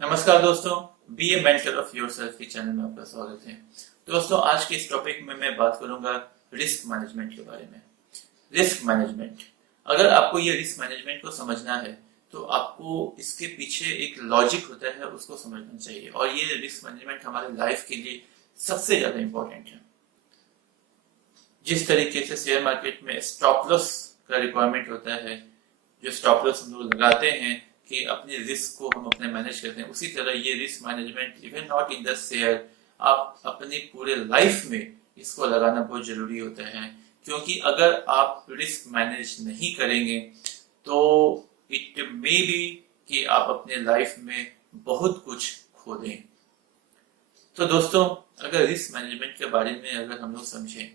नमस्कार दोस्तों, be a mentor of yourself के चैनल में आपका स्वागत है। दोस्तों, आज के इस टॉपिक में मैं बात करूंगा रिस्क मैनेजमेंट के बारे में। रिस्क मैनेजमेंट, अगर आपको ये रिस्क मैनेजमेंट को समझना है तो आपको इसके पीछे एक लॉजिक होता है, उसको समझना चाहिए। और ये रिस्क मैनेजमेंट हमारे लाइफ के लिए सबसे ज्यादा इंपॉर्टेंट है। जिस तरीके से शेयर मार्केट में स्टॉप लॉस का रिक्वायरमेंट होता है, जो स्टॉप लॉस हम लोग लगाते हैं कि अपने रिस्क को हम अपने मैनेज करते हैं, उसी तरह ये risk management even not in the share, आप अपने पूरे लाइफ में इसको लगाना बहुत जरूरी होता है। क्योंकि अगर आप रिस्क मैनेज नहीं करेंगे तो इट मे बी कि आप अपने लाइफ में बहुत कुछ खो दें। तो दोस्तों, अगर रिस्क मैनेजमेंट के बारे में अगर हम लोग समझें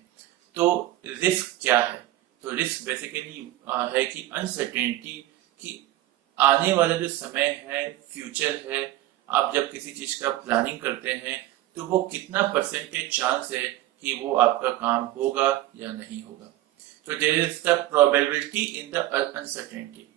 तो रिस्क क्या है, तो रिस्क बेसिकली है कि अनसर्टेनिटी, कि आने वाला जो समय है, फ्यूचर है, आप जब किसी चीज का प्लानिंग करते हैं तो वो कितना परसेंटेज चांस है कि वो आपका काम होगा या नहीं होगा। तो there is the probability in the uncertainty.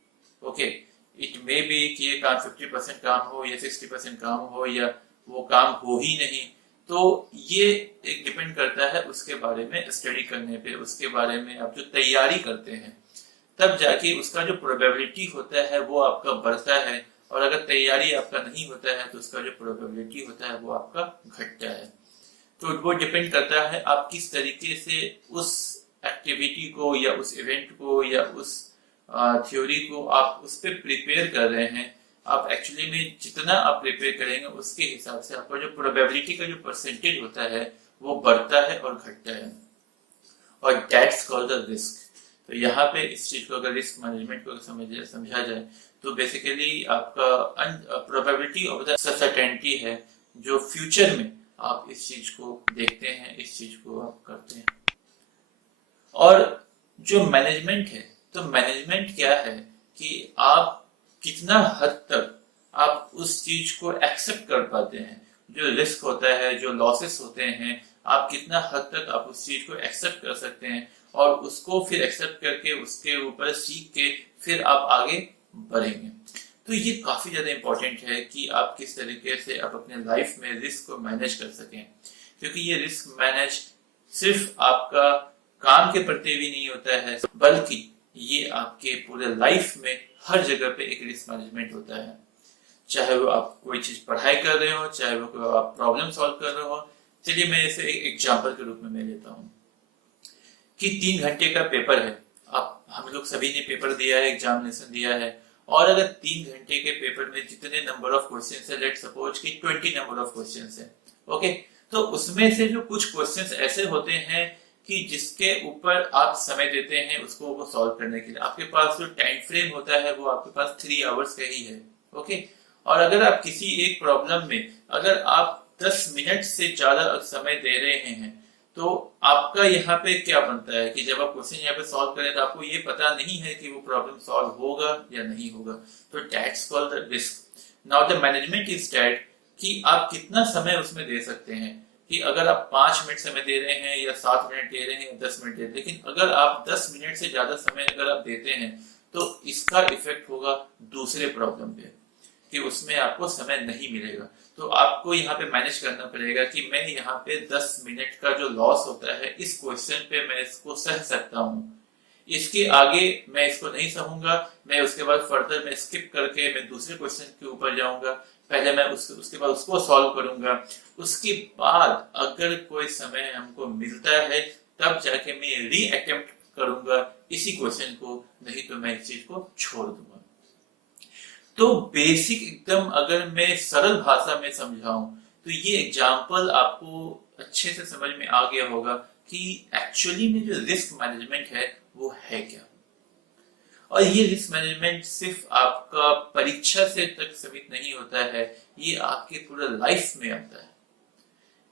Okay, it may be कि ये काम 50% काम हो या 60% काम हो या वो काम हो ही नहीं। तो ये एक डिपेंड करता है उसके बारे में स्टडी करने पे, उसके बारे में आप जो तैयारी करते हैं, तब जाके उसका जो प्रोबेबिलिटी होता है वो आपका बढ़ता है। और अगर तैयारी आपका नहीं होता है तो उसका जो प्रोबेबिलिटी होता है वो आपका घटता है। तो वो डिपेंड करता है आप किस तरीके से उस एक्टिविटी को या उस इवेंट को या उस थ्योरी को आप उस पर प्रिपेयर कर रहे हैं। आप एक्चुअली में जितना आप प्रिपेयर करेंगे उसके हिसाब से आपका जो प्रोबेबिलिटी का जो परसेंटेज होता है वो बढ़ता है और घटता है। और दैट्स कॉल्ड द रिस्क। तो यहाँ पे इस चीज को अगर रिस्क मैनेजमेंट को समझा जाए तो बेसिकली आपका प्रोबेबिलिटी ऑफ द सर्टेनिटी है, जो फ्यूचर में आप इस चीज को देखते हैं, इस चीज को आप करते हैं। और जो मैनेजमेंट है, तो मैनेजमेंट क्या है कि आप कितना हद तक आप उस चीज को एक्सेप्ट कर पाते हैं। जो रिस्क होता है, जो लॉसेस होते हैं, आप कितना हद तक आप उस चीज को एक्सेप्ट कर सकते हैं और उसको फिर एक्सेप्ट करके उसके ऊपर सीख के फिर आप आगे बढ़ेंगे। तो ये काफी ज्यादा इंपॉर्टेंट है कि आप किस तरीके से आप अपने लाइफ में रिस्क को मैनेज कर सकें। क्योंकि ये रिस्क मैनेज सिर्फ आपका काम के प्रति भी नहीं होता है, बल्कि ये आपके पूरे लाइफ में हर जगह पे एक रिस्क मैनेजमेंट होता है। चाहे वो आप कोई चीज पढ़ाई कर रहे हो, चाहे वो आप प्रॉब्लम सॉल्व कर रहे हो। चलिए मैं इसे एक एग्जाम्पल के रूप में मैं लेता हूँ कि 3 घंटे का पेपर है। आप हम लोग सभी ने पेपर दिया है, एग्जामिनेशन दिया है। और अगर 3 घंटे के पेपर में जितने नंबर ऑफ क्वेश्चन है, लेट सपोज कि 20 नंबर ऑफ क्वेश्चन है, ओके, तो उसमें से जो कुछ क्वेश्चन ऐसे होते हैं कि जिसके ऊपर आप समय देते हैं उसको वो सॉल्व करने के लिए, आपके पास जो टाइम फ्रेम होता है वो आपके पास 3 आवर्स का ही है। ओके, और अगर आप किसी एक प्रॉब्लम में अगर आप 10 मिनट से ज्यादा समय दे रहे हैं तो आपका यहाँ पे क्या बनता है कि जब आप क्वेश्चन यहाँ पे सॉल्व करें तो आपको ये पता नहीं है कि वो प्रॉब्लम सॉल्व होगा या नहीं होगा। तो that's called the risk. Now the management is that कि आप कितना समय उसमें दे सकते हैं। कि अगर आप 5 मिनट समय दे रहे हैं या 7 मिनट दे रहे हैं या 10 मिनट दे रहे हैं, लेकिन अगर आप 10 मिनट से ज्यादा समय अगर आप देते हैं तो इसका इफेक्ट होगा दूसरे प्रॉब्लम पे कि उसमें आपको समय नहीं मिलेगा। तो आपको यहाँ पे मैनेज करना पड़ेगा कि मैं यहाँ पे 10 मिनट का जो लॉस होता है इस क्वेश्चन पे मैं इसको सह सकता हूँ, इसके आगे मैं इसको नहीं सहूंगा। मैं उसके बाद फर्दर मैं स्किप करके मैं दूसरे क्वेश्चन के ऊपर जाऊंगा। पहले मैं उसके बाद उसको सॉल्व करूंगा। उसके बाद अगर कोई समय हमको मिलता है तब जाके मैं री अटेम्प्ट करूंगा इसी क्वेश्चन को, नहीं तो मैं इस चीज को छोड़ दूंगा। तो बेसिक एकदम अगर मैं सरल भाषा में समझाऊं तो ये एग्जाम्पल आपको अच्छे से समझ में आ गया होगा कि एक्चुअली में जो रिस्क मैनेजमेंट है वो है क्या। और ये रिस्क मैनेजमेंट सिर्फ आपका परीक्षा से तक सीमित नहीं होता है, ये आपके पूरे लाइफ में आता है।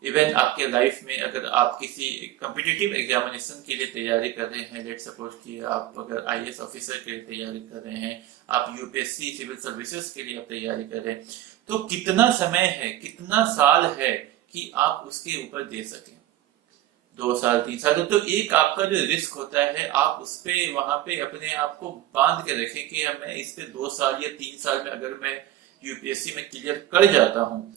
इवन आपके लाइफ में अगर आप किसी कॉम्पिटिटिव एग्जामिनेशन के लिए तैयारी कर रहे हैं, लेट सपोज कि आप अगर आईएएस ऑफिसर के लिए तैयारी कर रहे हैं, आप यूपीएससी सिविल सर्विसेज के लिए आप तैयारी कर रहे हैं, तो कितना समय है, कितना साल है कि आप उसके ऊपर दे सकें। 2 साल 3 साल, तो एक आपका जो रिस्क होता है आप उस पे वहां पे अपने आप को बांध के रखें कि मैं इस पे 2 साल या 3 साल में अगर मैं यूपीएससी में क्लियर कर जाता हूँ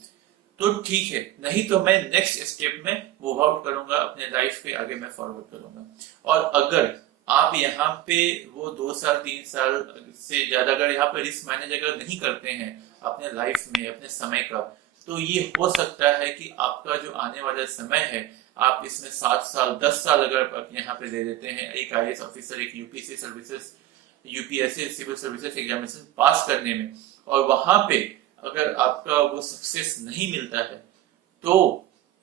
तो ठीक है, नहीं तो मैं नेक्स्ट स्टेप में मूव आउट करूंगा, अपने लाइफ पे आगे मैं फॉरवर्ड करूंगा। और अगर आप यहाँ पे वो 2 साल 3 साल से ज्यादा अगर यहाँ पे रिस्क मैनेज अगर नहीं करते हैं अपने लाइफ में अपने समय का, तो ये हो सकता है कि आपका जो आने वाला समय है आप इसमें 7 साल 10 साल अगर आप यहाँ पे दे देते हैं एक आईएएस ऑफिसर, एक UPSC services, UPSC civil services examination pass करने में, और वहां पे अगर आपका वो सक्सेस नहीं मिलता है तो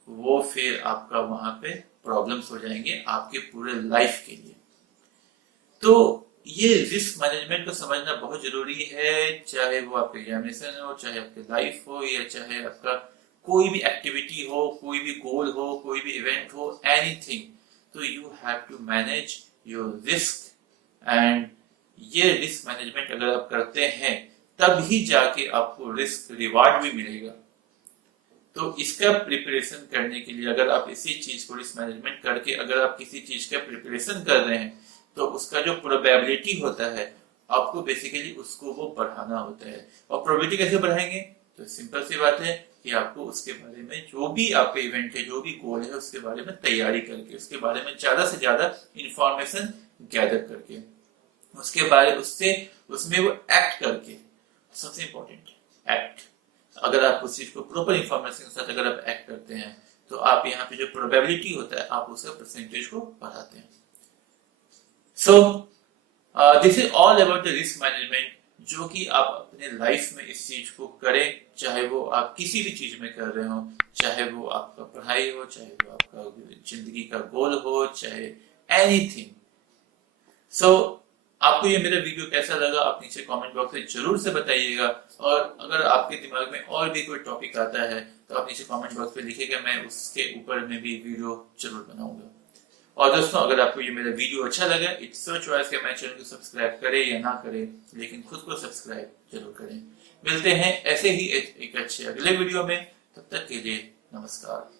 वो फिर आपका वहां पे प्रॉब्लम्स हो जाएंगे आपके पूरे लाइफ के लिए। तो ये रिस्क मैनेजमेंट को समझना बहुत जरूरी है, चाहे वो आपके एग्जामिनेशन हो, चाहे आपके लाइफ हो, या चाहे आपका कोई भी एक्टिविटी हो, कोई भी गोल हो, कोई भी इवेंट हो, एनीथिंग। तो you have to manage your risk, and ये रिस्क मैनेजमेंट अगर आप करते हैं तभी जाके आपको रिस्क रिवार्ड भी मिलेगा। तो इसका प्रिपरेशन करने के लिए अगर आप इसी चीज को रिस्क मैनेजमेंट करके अगर आप किसी चीज का प्रिपरेशन कर रहे हैं तो उसका जो प्रोबेबिलिटी होता है आपको बेसिकली उसको वो बढ़ाना होता है। और प्रोबेबिलिटी कैसे बढ़ाएंगे? तो सिंपल सी बात है कि आपको उसके बारे में जो भी आपका इवेंट है, जो भी गोल है, उसके बारे में तैयारी करके, उसके बारे में ज्यादा से ज्यादा इंफॉर्मेशन गैदर करके, उसके बारे उसमें वो एक्ट करके, सबसे इंपॉर्टेंट एक्ट। अगर आप उस चीज को प्रॉपर इंफॉर्मेशन के साथ अगर आप एक्ट करते हैं तो आप यहाँ पे जो प्रोबेबिलिटी होता है आप उसका परसेंटेज को बढ़ाते हैं। So this is all about the risk management, जो कि आप अपने लाइफ में इस चीज को करें, चाहे वो आप किसी भी चीज में कर रहे हो, चाहे वो आपका पढ़ाई हो, चाहे वो आपका जिंदगी का गोल हो, चाहे एनीथिंग। सो आपको ये मेरा वीडियो कैसा लगा आप नीचे कमेंट बॉक्स में जरूर से बताइएगा, और अगर आपके दिमाग में और भी कोई टॉपिक आता है तो आप नीचे कमेंट बॉक्स में लिखिएगा, मैं उसके ऊपर में भी वीडियो जरूर बनाऊंगा। और दोस्तों अगर आपको ये मेरा वीडियो अच्छा लगा, इट्स योर चॉइस कि मेरे चैनल को सब्सक्राइब करें या ना करें, लेकिन खुद को सब्सक्राइब जरूर करें। मिलते हैं ऐसे ही एक अच्छे अगले वीडियो में, तब तक के लिए नमस्कार।